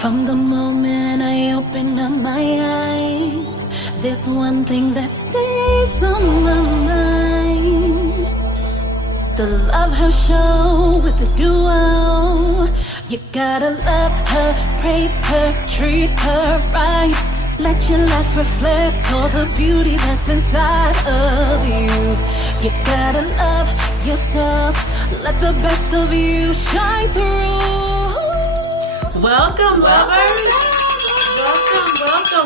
From the moment I open up my eyes, there's one thing that stays on my mind. The Love Her Show with the duo. You gotta love her, praise her, treat her right. Let your life reflect all the beauty that's inside of you. You gotta love yourself. Let the best of you shine through. Welcome, lovers.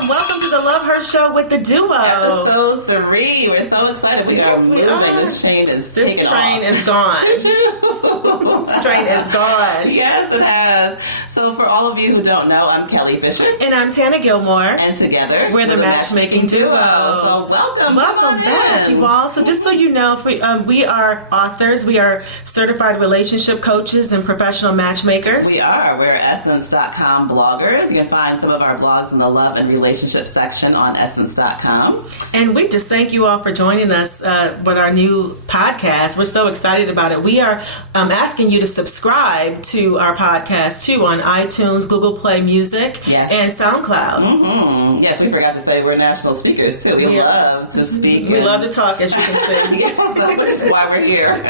Welcome to the Love Her Show with the duo. Episode 3. We're so excited. We are moving. This train is This train is gone. This train is gone. Yes, it has. So for all of you who don't know, I'm Kelli Fisher. And I'm Tana Gilmore. And together, we're the Matchmaking duo. So welcome back, you all. So just so you know, we are authors. We are certified relationship coaches and professional matchmakers. We are. We're Essence.com bloggers. You can find some of our blogs in the love and relationship section on Essence.com. And we just thank you all for joining us with our new podcast. We're so excited about it. We are asking you to subscribe to our podcast too on iTunes, Google Play Music, and SoundCloud. Mm-hmm. Yes, we forgot to say we're national speakers too. We love to speak. We love to talk, as you can see. Yes, which is why we're here.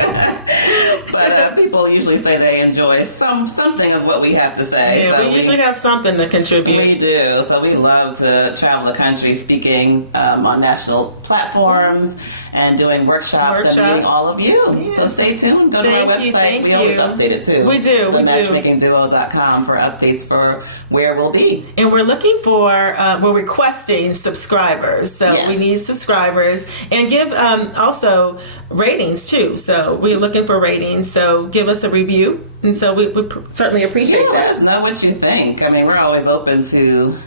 But people usually say they enjoy something of what we have to say. Yeah, so we usually have something to contribute. We do. So we love to travel the country speaking on national platforms and doing workshops and meeting all of you. Yeah. So stay tuned. Go to our website. We always update it too. We do. Matchmakingduo.com for updates for where we'll be. And we're looking for, we're requesting subscribers. So we need subscribers and give also ratings too. So we're looking for ratings. So give us a review. And so we certainly appreciate that. Let us know what you think. I mean, we're always open to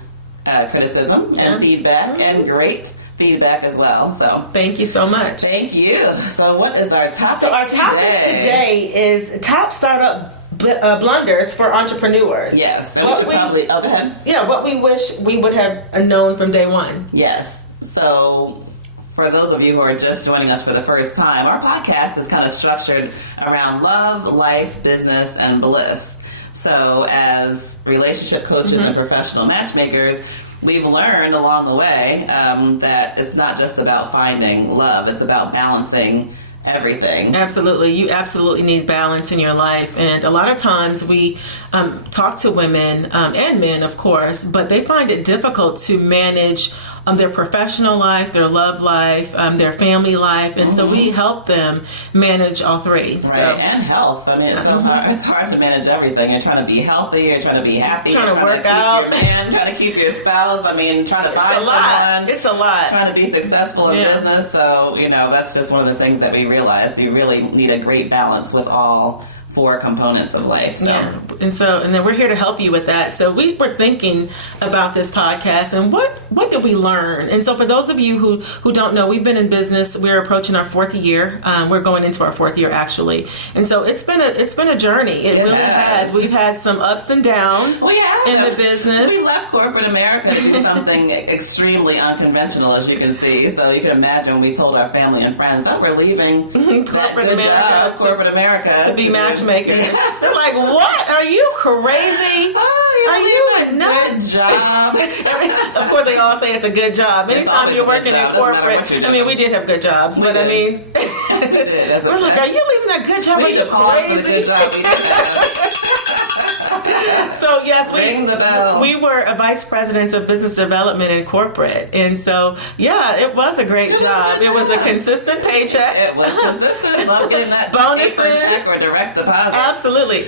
criticism and feedback and great feedback as well. So thank you so much. Thank you. So what is our topic? So our topic today is top startup blunders for entrepreneurs. Yes. So we should probably go ahead. Yeah, what we wish we would have known from day one. Yes. So for those of you who are just joining us for the first time, our podcast is kind of structured around love, life, business, and bliss. So as relationship coaches and professional matchmakers, we've learned along the way that it's not just about finding love. It's about balancing everything. Absolutely. You absolutely need balance in your life. And a lot of times we talk to women and men, of course, but they find it difficult to manage their professional life, their love life, their family life. And so we help them manage all three. Right. So, and health. I mean, it's so hard. It's hard to manage everything. You're trying to be healthy. You're trying to be happy. Trying to work out. Your man, trying to keep your spouse. I mean, trying to find someone. It's a lot. Trying to be successful in business. So, that's just one of the things that we realize. You really need a great balance with all 4 components of life. So. Yeah, and then we're here to help you with that. So we were thinking about this podcast and what did we learn? And so for those of you who don't know, we've been in business. We're approaching our 4th year. We're going into our 4th year actually, and so it's been a journey. It really has. We've had some ups and downs in the business. We left corporate America to do something extremely unconventional, as you can see. So you can imagine we told our family and friends that we're leaving corporate America to be matchmakers. They're like, what? Are you crazy? Are you nuts? Good job. Of course, they all say it's a good job. Anytime you're working in corporate, I mean, we did have good jobs, but I mean, we're like, are you leaving that good job? Are you crazy? So yes, we were a vice president of business development in corporate, and so it was a great job. It was a consistent paycheck. It was consistent. Love getting that bonuses check or direct deposit. Absolutely,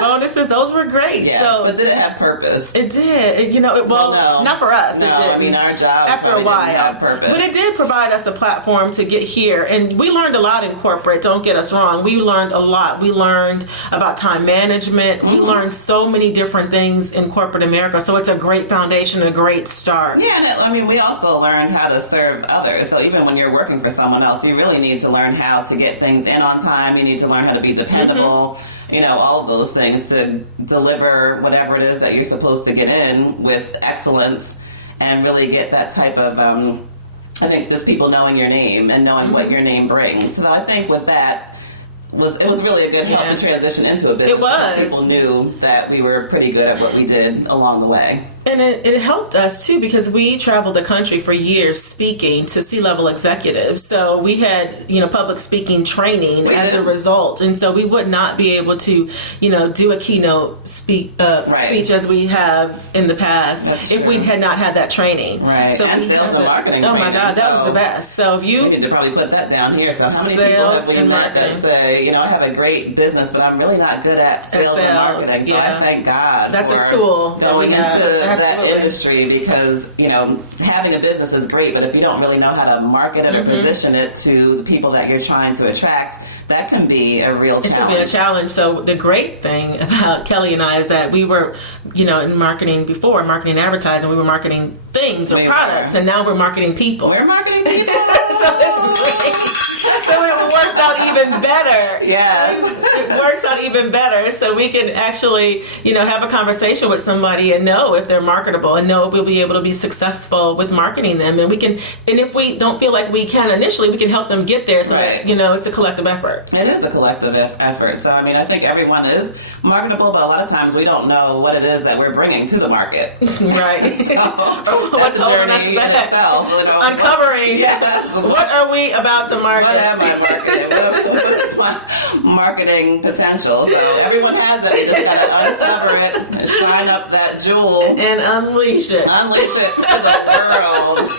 bonuses. Those were great. Yes, so, but did it have purpose? It did. No. Not for us. No, it did. I mean, our job after a while had purpose, but it did provide us a platform to get here, and we learned a lot in corporate. Don't get us wrong. We learned a lot. We learned about time management. We learned so many different things in corporate America. So it's a great foundation, a great start. Yeah, I mean, we also learned how to serve others. So even when you're working for someone else, you really need to learn how to get things in on time. You need to learn how to be dependable. All of those things to deliver whatever it is that you're supposed to get in with excellence and really get that type of, I think, just people knowing your name and knowing what your name brings. So I think with that, it was really a good help to transition into a business. It was. People knew that we were pretty good at what we did along the way. And it helped us too, because we traveled the country for years speaking to C-level executives. So we had, public speaking training as a result. And so we would not be able to, do a keynote speech as we have in the past if we had not had that training. Right. So and sales and marketing Oh training. my God, that was the best. So if you... We need to probably put that down here. So how many people have we met that say, I have a great business, but I'm really not good at sales and marketing. So I thank God that's for a tool going into that Absolutely. Industry, because having a business is great, but if you don't really know how to market it or position it to the people that you're trying to attract, that can be a real challenge. It can be a challenge. So the great thing about Kelli and I is that we were, in marketing before, marketing and advertising, we were marketing things or products, and now we're marketing people. We're marketing people. So it's great. So it works out even better. Yeah. It works out even better. So we can actually, have a conversation with somebody and know if they're marketable and know if we'll be able to be successful with marketing them. And if we don't feel like we can initially, we can help them get there. So that, it's a collective effort. It is a collective effort. So, I think everyone is marketable, but a lot of times we don't know what it is that we're bringing to the market. Right. So, what's holding us back? Uncovering. What are we about to market? What am I marketing? What is my marketing potential? So everyone has that. You just got to uncover it and shine up that jewel. And unleash it. Unleash it to the world.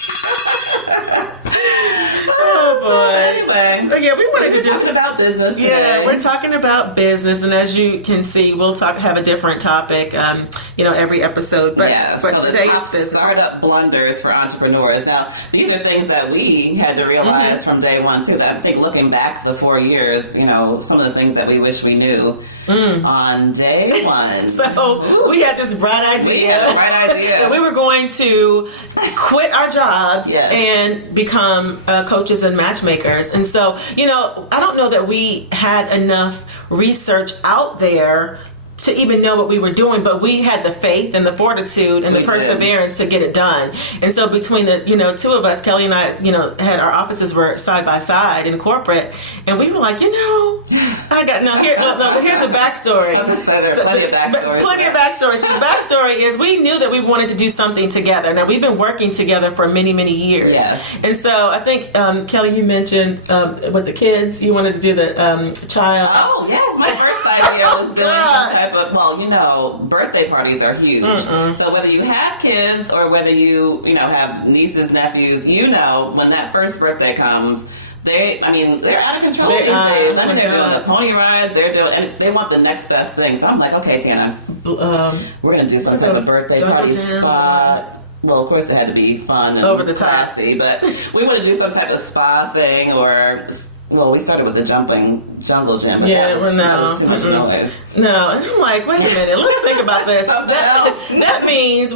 Oh boy. Anyway, so we wanted to just talk about business today. Yeah, we're talking about business, and as you can see, we'll have a different topic, every episode. But so today the is business. Startup blunders for entrepreneurs. Now, these are things that we had to realize from day one too. That I think looking back the 4 years, some of the things that we wish we knew on day one. So we had this bright idea. That we were going to quit our jobs and become coaches and matchmakers. And so, I don't know that we had enough research out there to even know what we were doing, but we had the faith and the fortitude and the perseverance to get it done. And so between the, two of us, Kelli and I, had our offices were side by side in corporate, and we were like, here's a backstory. Plenty of backstories. Plenty of backstories. The backstory is we knew that we wanted to do something together. Now, we've been working together for many, many years. Yes. And so I think, Kelli, you mentioned with the kids, you wanted to do the child. Oh, yes. My first idea was doing some type of, birthday parties are huge. So whether you have kids or whether you, have nieces, nephews, when that first birthday comes, they're out of control these days. They're doing the pony rides, and they want the next best thing. So I'm like, okay, Tana, we're going to do some type of birthday party spot. Well, of course, it had to be fun and over the top, classy, but we want to do some type of spa thing or... Well, we started with the jumping jungle gym, but that was too much noise. No, and I'm like, wait a minute, let's think about this. That means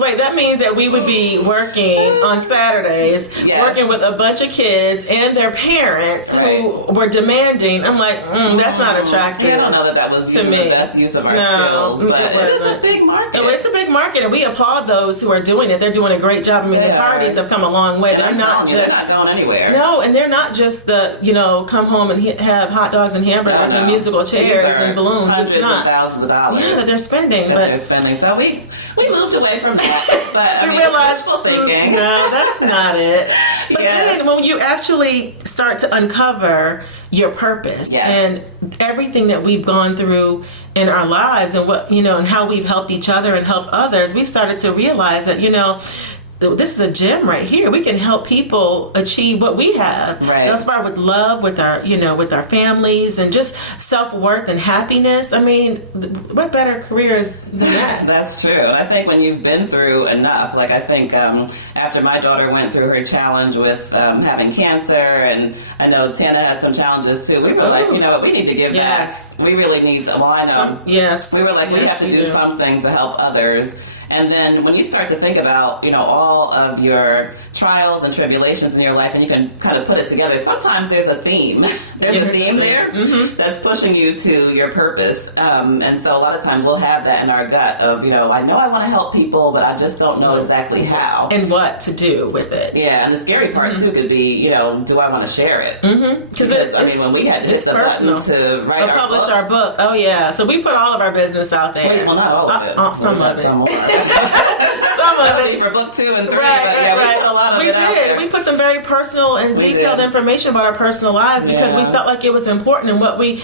that we would be working on Saturdays, working with a bunch of kids and their parents who were demanding. I'm like, that's not attractive. I don't know that was to me. The best use of our skills, but it's a big market. It's a big market, and we applaud those who are doing it. They're doing a great job. The parties have come a long way. They're not going anywhere. No, and they're not just the come home and have hot dogs and hamburgers and musical chairs and balloons. It's not thousands of dollars. Yeah, that they're spending. So we moved away from that. But we realized thinking. No, that's not it. But then when you actually start to uncover your purpose and everything that we've gone through in our lives and what and how we've helped each other and helped others, we started to realize that this is a gem right here. We can help people achieve what we have. Right. Let's start with love, with our, with our families, and just self-worth and happiness. What better career is than that? That's true. I think when you've been through enough, like I think after my daughter went through her challenge with having cancer, and I know Tana had some challenges too, we were like, we need to give back. We really need to, I know. We were like, we have to do something to help others. And then when you start to think about, all of your trials and tribulations in your life, and you can kind of put it together, sometimes there's a theme. There's a theme there that's pushing you to your purpose. And so a lot of times we'll have that in our gut of, I know I want to help people, but I just don't know exactly how. And what to do with it. Yeah, and the scary part, too, could be, do I want to share it? Because when we had to hit the button to write publish our book. Oh, yeah. So we put all of our business out there. Well, not all of it. Some of it. Some more. Some of it. For book 2 and 3. Right. We put a lot of it out there. We put some very personal and detailed information about our personal lives because we felt like it was important. And what we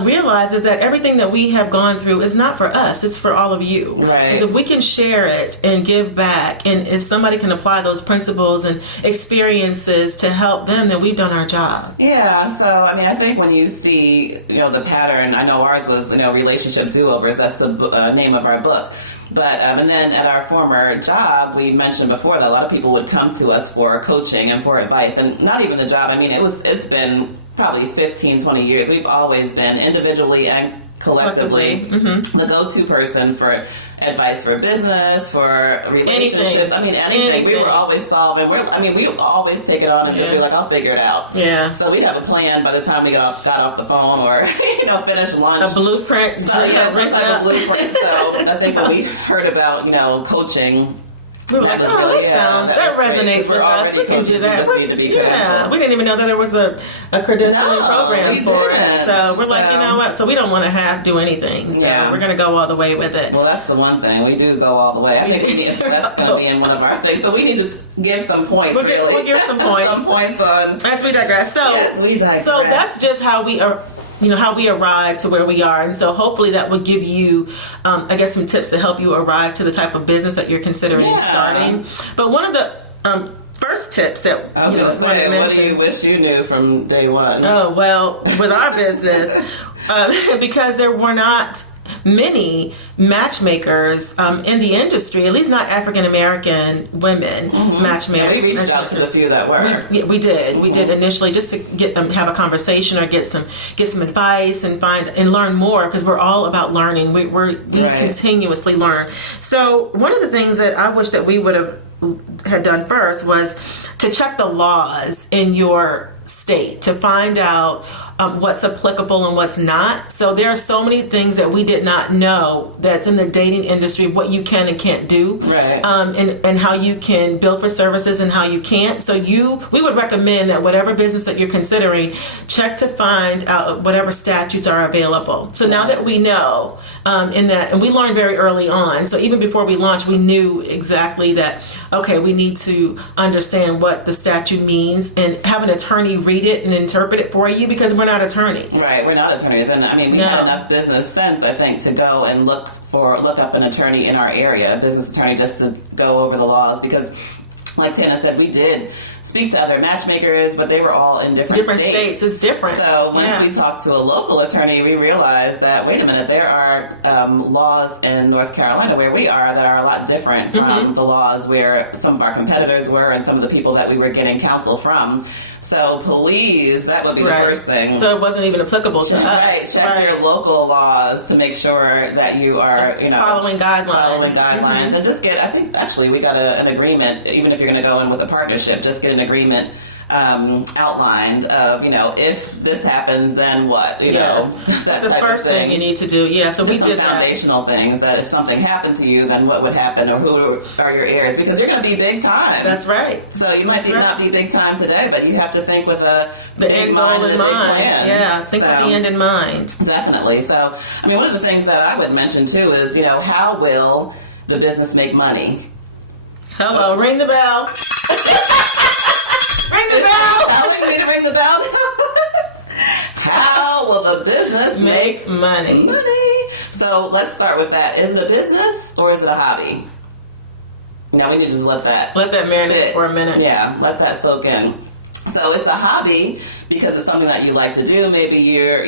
realized is that everything that we have gone through is not for us. It's for all of you. Right. Because if we can share it and give back, and if somebody can apply those principles and experiences to help them, then we've done our job. Yeah. So, I think when you see, the pattern, I know ours was, relationship do-overs. That's the name of our book. But, and then at our former job, we mentioned before that a lot of people would come to us for coaching and for advice, and not even the job. It's been probably 15, 20 years. We've always been individually and collectively the go-to person for advice for business, for relationships. Anything. We were always solving. We always take it on and just be like, I'll figure it out. Yeah. So we'd have a plan by the time we got off the phone or, finish lunch. A blueprint. So, some type of blueprint. So I think when we heard about, coaching, we were like, that resonates with us. We can do that. We didn't even know that there was a credentialing program for it. So we're like, you know what? So we don't want to do anything. So we're going to go all the way with it. Well, that's the one thing. We do go all the way. I think that's going to be in one of our things. So we need to give some points, We'll give some points. Some points on... As we digress. So that's just how we are... how we arrived to where we are. And so hopefully that would give you, some tips to help you arrive to the type of business that you're considering starting. But one of the first tips that I want to mention... What do you wish you knew from day one? Oh, well, with our business, because there were not many matchmakers in the industry, at least not African American women matchmakers. Yeah, we reached out to a few that were. We did. We did initially just to get them have a conversation or get some advice and learn more, because we're all about learning. We continuously learn. So one of the things that I wish that we would have had done first was to check the laws in your state to find out what's applicable and what's not. So there are so many things that we did not know that's in the dating industry, what you can and can't do, and how you can bill for services and how you can't. So we would recommend that whatever business that you're considering, check to find out whatever statutes are available. So now that we know, and we learned very early on, so even before we launched, we knew exactly that, okay, we need to understand what the statute means and have an attorney read it and interpret it for you, because we're not attorneys. Right, we're not attorneys. And we had enough business sense, I think, to go and look up an attorney in our area, a business attorney, just to go over the laws, because like Tana said, we did speak to other matchmakers, but they were all in different states. It's different. So once we talked to a local attorney, we realized that, wait a minute, there are laws in North Carolina where we are that are a lot different from the laws where some of our competitors were and some of the people that we were getting counsel from. So please, that would be the first thing. So it wasn't even applicable to us. Right. Check your local laws to make sure that you are, following guidelines. And just get, I think actually we got an agreement, even if you're going to go in with a partnership, just get an agreement outlined of, if this happens, then what? That's the first thing you need to do. Yeah, so we did foundational things that if something happened to you, then what would happen, or who are your heirs? Because you're going to be big time. That's right. So you might not be big time today, but you have to think with the end goal in mind. Yeah, think with the end in mind. Definitely. So, one of the things that I would mention too is, how will the business make money? Hello, ring the bell. Ring the bell! Telling me to ring the bell? How will the business make money? So let's start with that. Is it a business or is it a hobby? Now we need to just let that marinate for a minute. Yeah, let that soak in. So it's a hobby because it's something that you like to do. Maybe you're,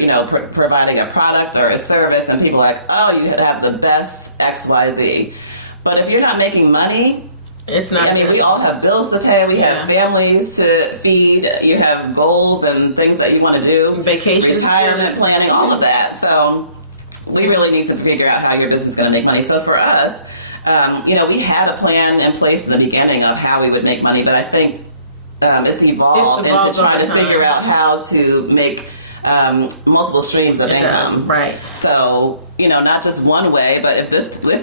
providing a product or a service, and people are like, oh, you have the best XYZ. But if you're not making money, it's not. We all have bills to pay. We have families to feed. You have goals and things that you want to do. Vacations, retirement planning, all of that. So we really need to figure out how your business is going to make money. So for us, we had a plan in place at the beginning of how we would make money, but I think it's evolved into trying to figure out how to make multiple streams of income. Right. So, not just one way, but if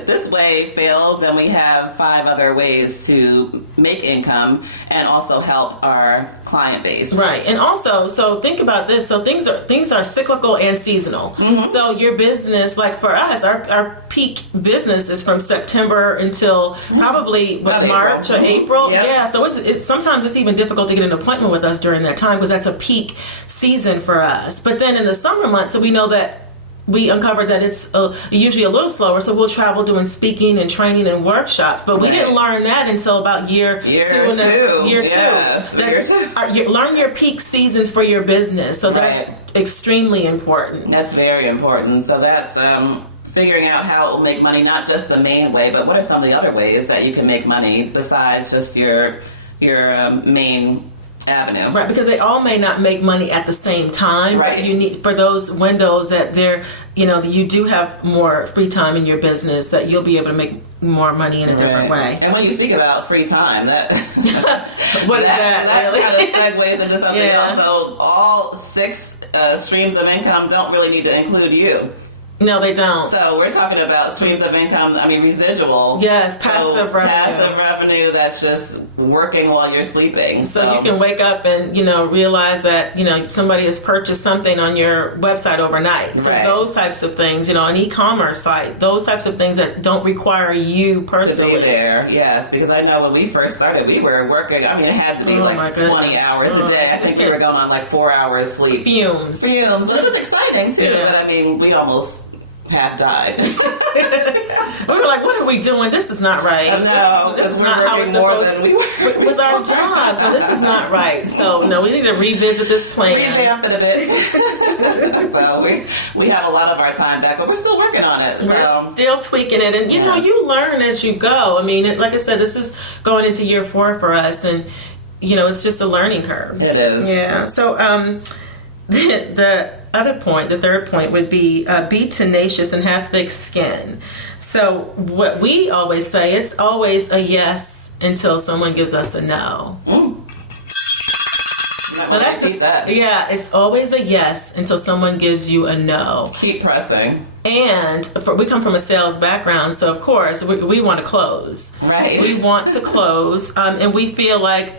this way fails, then we have 5 other ways to make income and also help our client base. Right. And also, so think about this. So things are cyclical and seasonal. Mm-hmm. So your business, like for us, our peak business is from September until probably March or April. Yep. Yeah. So it's sometimes it's even difficult to get an appointment with us during that time because that's a peak season for us. But then in the summer months, so we know that we uncovered that it's usually a little slower, so we'll travel doing speaking and training and workshops. But we didn't learn that until about year two. Yes, year two. Learn your peak seasons for your business. So that's extremely important. That's very important. So that's figuring out how it will make money, not just the main way, but what are some of the other ways that you can make money besides just your main avenue. Right, because they all may not make money at the same time. Right. But you need, for those windows that you do have more free time in your business, that you'll be able to make more money in a different way. And when you speak about free time, that what is that? That kind of segues into something else. So all 6 streams of income don't really need to include you. No, they don't. So we're talking about streams of income, residual. Yes, passive revenue. Passive revenue that's just working while you're sleeping. So you can wake up and, realize that, somebody has purchased something on your website overnight. So those types of things, an e-commerce site, those types of things that don't require you personally. To be there, yes. Because I know when we first started, we were working, it had to be 20 hours a day. I think we were going on 4 hours sleep. Fumes. But it was exciting too. Yeah. But we almost half died. We were like, what are we doing? This is not right. No, this is not how it's supposed to be with our jobs. No, this is not right. So, we need to revisit this plan. Revamp it a bit. So, we have a lot of our time back, but we're still working on it. We're still tweaking it. And, you learn as you go. Like I said, this is going into year 4 for us. And, it's just a learning curve. It is. Yeah. So, the third point would be tenacious and have thick skin. So what we always say, it's always a yes until someone gives us a no. It's always a yes until someone gives you a no. Keep pressing. And we come from a sales background, so of course we want to close. Right. We want to close, and we feel like,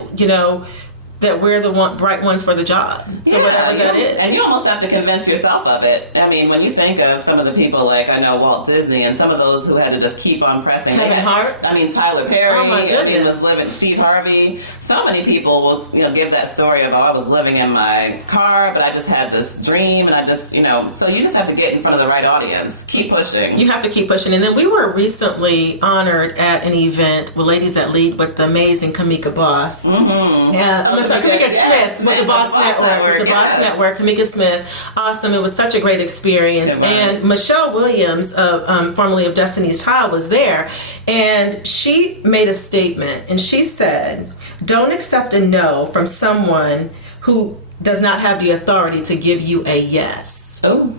that we're the right ones for the job. So whatever that is. And you almost have to convince yourself of it. When you think of some of the people like I know Walt Disney and some of those who had to just keep on pressing. Kevin Hart. Tyler Perry. Oh my goodness. Steve Harvey. So many people will give that story of I was living in my car, but I just had this dream and I just so you just have to get in front of the right audience. Keep pushing. You have to keep pushing. And then we were recently honored at an event with Ladies That Lead with the amazing Kamika Boss. Mm-hmm. Yeah. Kamika Smith with the Boss Network. The Boss Network, Kamika Smith. Awesome. It was such a great experience. And Michelle Williams, formerly of Destiny's Child, was there. And she made a statement. And she said, don't accept a no from someone who does not have the authority to give you a yes. Oh.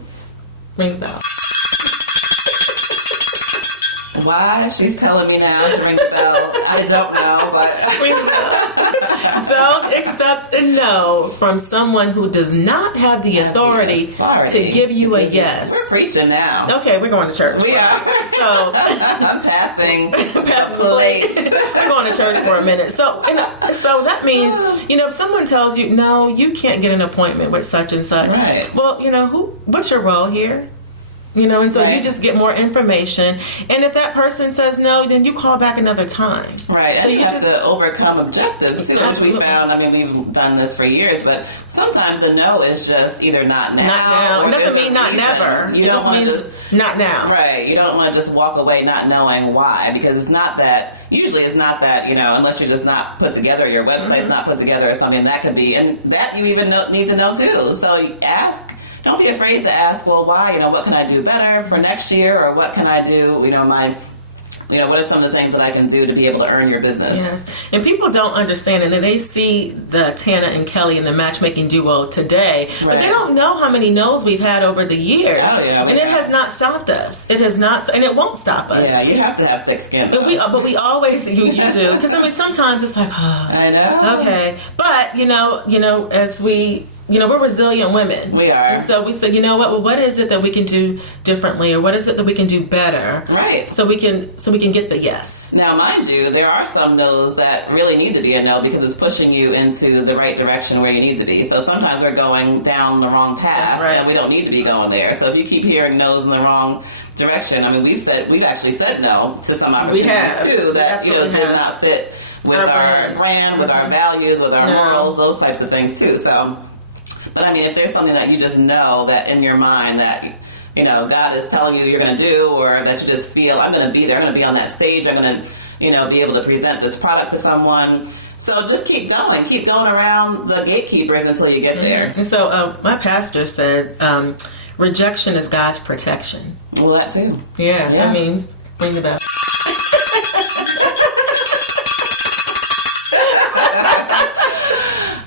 Ring the bell. Why she's telling me now to ring the bell, I don't know, but ring the bell. Don't accept a no from someone who does not have the authority to give you a yes. We're preaching now. Okay, we're going to church. We are. So I'm passing the plate. We're going to church for a minute. So that means, if someone tells you, no, you can't get an appointment with such and such. Right. Well, what's your role here? And so you just get more information. And if that person says no, then you call back another time. Right. So and you have to overcome objectives too, which we found. We've done this for years, but sometimes the no is just either not now. Not now. It doesn't mean not never. It just means not now. Right. You don't want to just walk away not knowing why, because it's not that, unless you're just not put together, your website's not put together or something, that could be, and that you even need to know too. So you ask. Don't be afraid to ask, well, why? What can I do better for next year? Or what can I do? My what are some of the things that I can do to be able to earn your business? Yes. And people don't understand, and then they see the Tana and Kelli and the matchmaking duo today, but they don't know how many no's we've had over the years. Oh, yeah, and it has not stopped us. It has not, and it won't stop us. Yeah, you have to have thick skin. But we always, you do. Because, I mean, sometimes it's like, oh. I know. Okay. But, as we... we're resilient women. We are. And so we said, you know what? Well, what is it that we can do differently, or what is it that we can do better? Right. So we can get the yes. Now, mind you, there are some no's that really need to be a no because it's pushing you into the right direction where you need to be. So sometimes we're going down the wrong path, That's right. and we don't need to be going there. So if you keep hearing no's in the wrong direction, I mean, we've actually said no to some opportunities too that did not fit with our brand, with our values, with our morals, those types of things too. So. But I mean, if there's something that you just know that in your mind that, God is telling you you're going to do, or that you just feel, I'm going to be there, I'm going to be on that stage, I'm going to, be able to present this product to someone. So just keep going around the gatekeepers until you get there. And so my pastor said, rejection is God's protection. Well, that too. Yeah. I mean, ring the bell.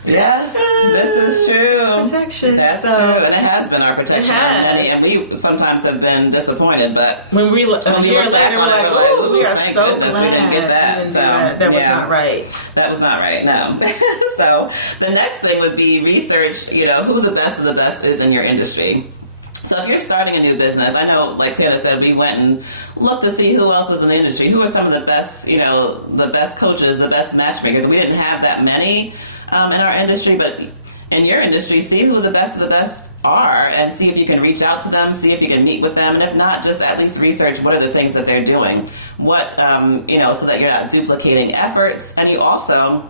Yes, this is true. It's protection. That's true, and it has been our protection. It has. And we sometimes have been disappointed, but when we a year later, we're like, "Oh, we are so glad we didn't get that." That was not right. That was not right. No. So the next thing would be research. Who the best of the best is in your industry. So if you're starting a new business, I know, like Taylor said, we went and looked to see who else was in the industry. Who are some of the best, the best coaches, the best matchmakers. We didn't have that many in our industry, but in your industry, see who the best of the best are and see if you can reach out to them, see if you can meet with them, and if not, just at least research what are the things that they're doing. What, so that you're not duplicating efforts, and you also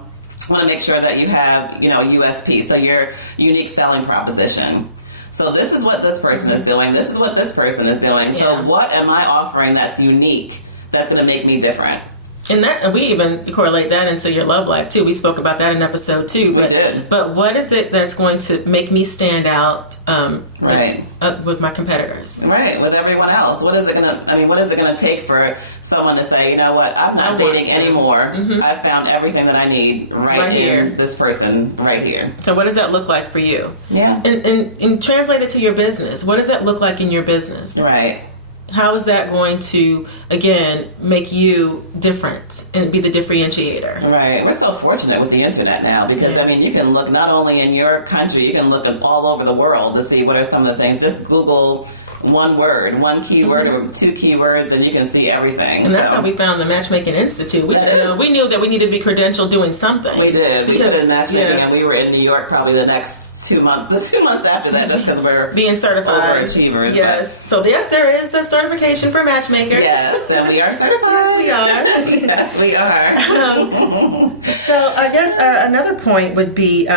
want to make sure that you have, USP, so your unique selling proposition. So this is what this person is doing. This is what this person is doing. So what am I offering that's unique, that's going to make me different? And we even correlate that into your love life too. We spoke about that in episode 2. We did. But what is it that's going to make me stand out with my competitors? Right, with everyone else. What is it going to take for someone to say, you know what, I'm not dating anymore. Mm-hmm. I found everything that I need right here. This person right here. So what does that look like for you? Yeah. And translate it to your business. What does that look like in your business? Right. How is that going to, again, make you different and be the differentiator? Right. We're so fortunate with the internet now because, you can look not only in your country, you can look all over the world to see what are some of the things. Just Google one word, one keyword, or 2 keywords, and you can see everything. And that's how we found the Matchmaking Institute. We knew that we needed to be credentialed doing something. We did. We did matchmaking, and we were in New York probably the next 2 months. The 2 months after that, just because we're being certified overachievers. Yes. So yes, there is a certification for matchmakers. Yes, and we are certified. Yes, we are. Yes, we are. So I guess another point would be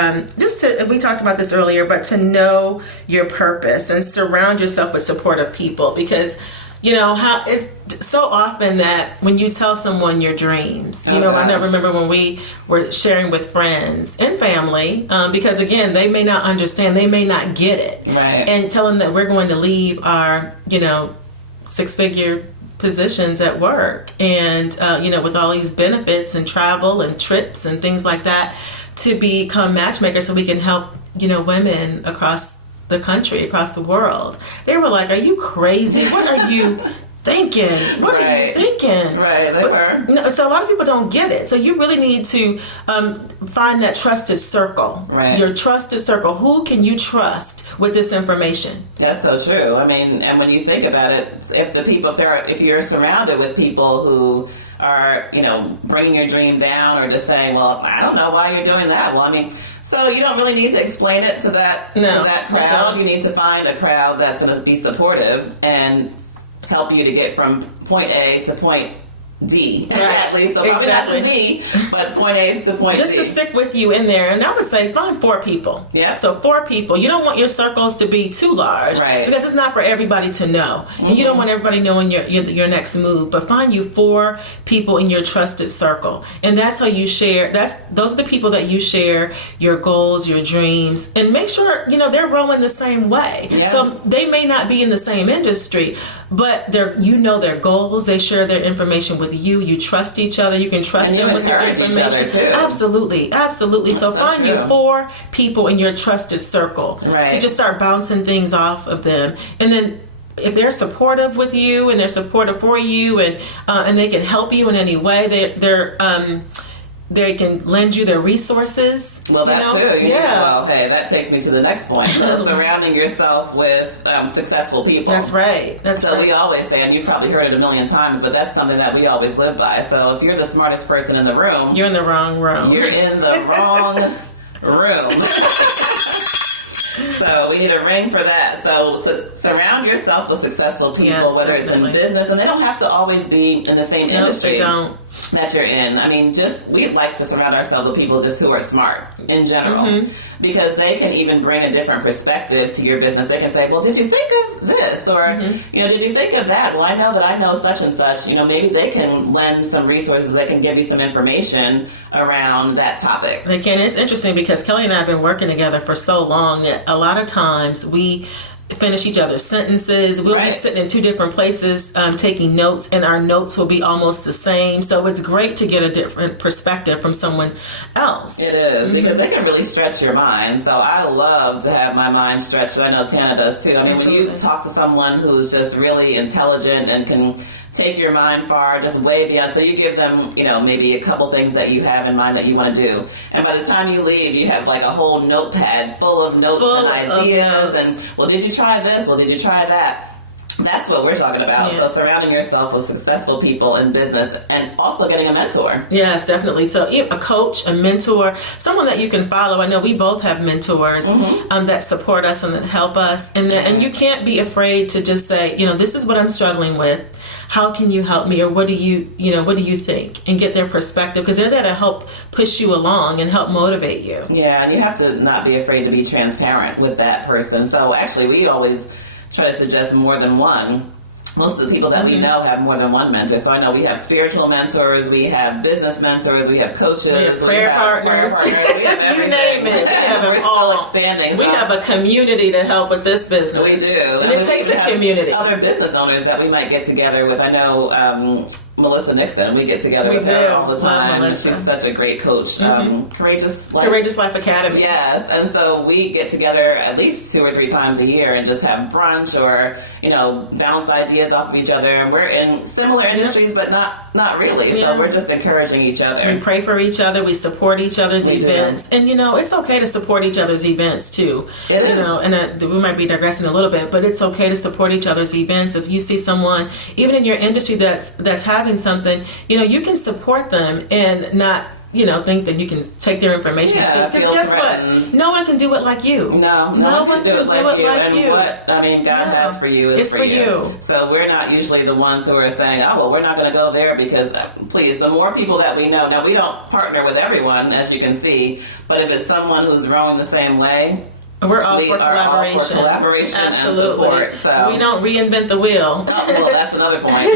we talked about this earlier, but to know your purpose and surround yourself with supportive people, because how it's so often that when you tell someone your dreams, I remember when we were sharing with friends and family, because again, they may not understand, they may not get it, right? And tell them that we're going to leave our, 6-figure positions at work, and with all these benefits and travel and trips and things like that, to become matchmakers, so we can help women across the country, across the world. They were like, "Are you crazy? What are you thinking? What are you thinking?" Right, they were. So a lot of people don't get it. So you really need to find that trusted circle. Right. Your trusted circle. Who can you trust with this information? That's so true. And when you think about it, if you're surrounded with people who are, bringing your dream down, or just saying, "Well, I don't know why you're doing that." Well, so you don't really need to explain it to that crowd. You need to find a crowd that's going to be supportive and help you to get from point A to point D. Right. At least, so exactly. Not to Z, but point A to point Just D. to stick with you in there. And I would say find 4 people. Yeah. So 4 people. You don't want your circles to be too large, right? Because it's not for everybody to know. Mm-hmm. And you don't want everybody knowing your next move. But find you 4 people in your trusted circle. And that's how you share. Those are the people that you share your goals, your dreams, and make sure, they're rowing the same way. Yes. So they may not be in the same industry, but their goals. They share their information with you. You trust each other. You can trust them with your information. Absolutely. Absolutely. So find you 4 people in your trusted circle to just start bouncing things off of them. And then if they're supportive with you and they're supportive for you and they can help you in any way, they can lend you their resources. Well, that too. Well, hey, that takes me to the next point. Surrounding yourself with successful people. That's right. We always say, and you've probably heard it a million times, but that's something that we always live by. So if you're the smartest person in the room, you're in the wrong room. You're in the wrong room. So we need a ring for that. So surround yourself with successful people, whether it's in business, and they don't have to always be in the same industry that you're in. I mean, we'd like to surround ourselves with people just who are smart in general, because they can even bring a different perspective to your business. They can say, well, did you think of this? Or, did you think of that? Well, I know that I know such and such. Maybe they can lend some resources. They can give you some information around that topic. They can. It's interesting because Kelli and I have been working together for so long that a lot of times we finish each other's sentences. We'll be sitting in 2 different places taking notes, and our notes will be almost the same. So it's great to get a different perspective from someone else. It is, because they can really stretch your mind. So I love to have my mind stretched. I know Tana does too. I mean, when you talk to someone who's just really intelligent and can take your mind far, just way beyond. So you give them, maybe a couple things that you have in mind that you want to do. And by the time you leave, you have like a whole notepad full of notes and ideas. And, well, did you try this? Well, did you try that? That's what we're talking about. So surrounding yourself with successful people in business, and also getting a mentor. Yes, definitely. So a coach, a mentor, someone that you can follow. I know we both have mentors that support us and that help us. And you can't be afraid to just say, this is what I'm struggling with. How can you help me? Or what do you think? And get their perspective, because they're there to help push you along and help motivate you. Yeah, and you have to not be afraid to be transparent with that person. So actually, we always try to suggest more than one. Most of the people that we know have more than one mentor. So I know we have spiritual mentors, we have business mentors, we have coaches, we have prayer partners. We have everything. You name it. We have We're them all. Still expanding. We have a community to help with this business. We do. And it takes a community. Other business owners that we might get together with. I know Melissa Nixon, we get together with her all the time. She's such a great coach. Courageous Life Academy. Yes, and so we get together at least 2 or 3 times a year and just have brunch or, bounce ideas off of each other. And we're in similar industries, but not really. So we're just encouraging each other. We pray for each other. We support each other's events. And, it's okay to support each other's events, too. It is. And we might be digressing a little bit, but it's okay to support each other's events. If you see someone, even in your industry, that's having something, you can support them and not, think that you can take their information. Because guess what? No one can do it like you. No one can do it like you. What God has for you is for you. So we're not usually the ones who are saying, oh, well, we're not going to go there because, please, the more people that we know. Now, we don't partner with everyone, as you can see, but if it's someone who's rowing the same way, we're all for collaboration. Absolutely. And support, so. We don't reinvent the wheel. Well, that's another point.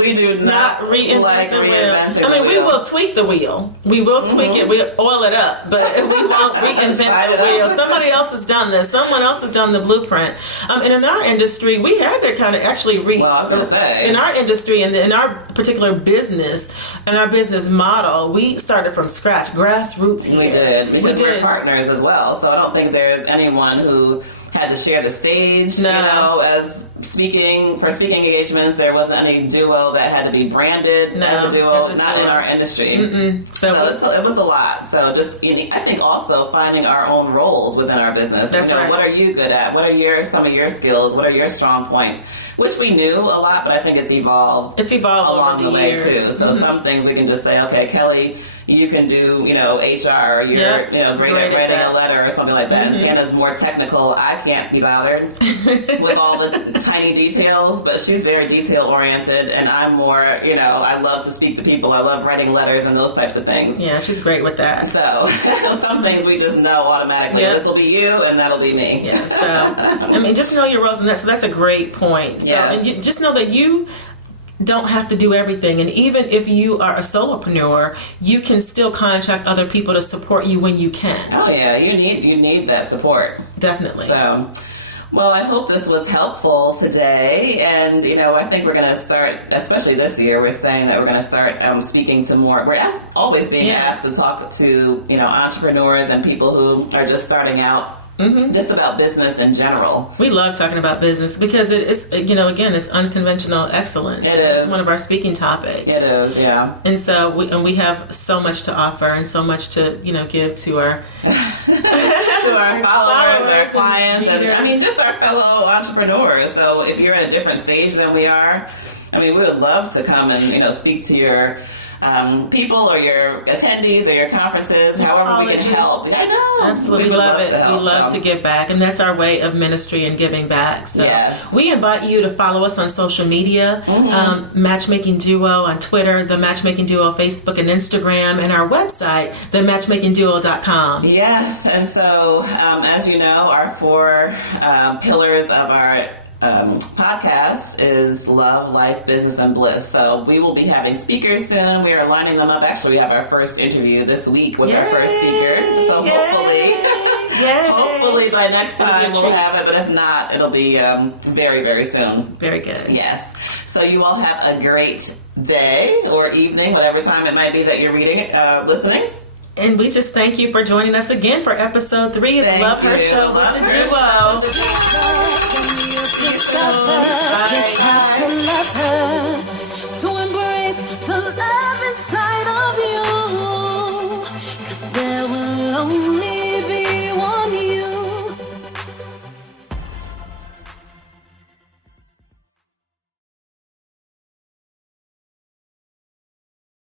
We do not reinvent the wheel. We will tweak the wheel. We will tweak it. We oil it up, but we won't reinvent the wheel. Somebody else has done this. Someone else has done the blueprint. And in our industry, we had to kind of actually I was going to say. In our industry and in our particular business and our business model, we started from scratch, grassroots here. We did, because we're partners as well. So I don't think there's anyone who had to share the stage, as speaking engagements. There wasn't any duo that had to be branded as a duo, not in our industry. So it was a lot. So just, I think also finding our own roles within our business. That's right. What are you good at? What are some of your skills? What are your strong points? Which we knew a lot, but I think it's evolved. Along the way too. So some things we can just say, okay, Kelli, you can do, HR, or you're, great at writing a letter or something like that. And Tana's more technical. I can't be bothered with all the tiny details, but she's very detail oriented, and I'm more, I love to speak to people. I love writing letters and those types of things. Yeah, she's great with that. So some things we just know automatically. This will be you, and that'll be me. Yeah. So just know your roles, and that's a great point. So and you just know that you don't have to do everything, and even if you are a solopreneur, you can still contract other people to support you when you can. Oh yeah, you need that support, definitely. So, Well, I hope this was helpful today. And, I think we're going to start, especially this year, we're saying that we're going to start speaking to more. We're always being asked to talk to, entrepreneurs and people who are just starting out. Mm-hmm. Just about business in general. We love talking about business because it is, again, it's unconventional excellence. It is. It's one of our speaking topics. It is, yeah. And so we have so much to offer and so much to, give to our to our followers, our clients, and just our fellow entrepreneurs. So if you're at a different stage than we are, we would love to come and, speak to your people or your attendees or your conferences, however we can help. I know. Absolutely. We love it. We love to give back. And that's our way of ministry and giving back. So we invite you to follow us on social media, Matchmaking Duo on Twitter, the Matchmaking Duo Facebook and Instagram, and our website, thematchmakingduo.com. Yes. And so, as you know, our 4 pillars of our podcast is love, life, business, and bliss. So we will be having speakers soon. We are lining them up. Actually, we have our first interview this week with our first speaker. So hopefully by next time we'll have it. But if not, it'll be very, very soon. Very good. Yes. So you all have a great day or evening, whatever time it might be that you're listening. And we just thank you for joining us again for episode 3 of the Love Her Show with the Duo. Discover just how to love her.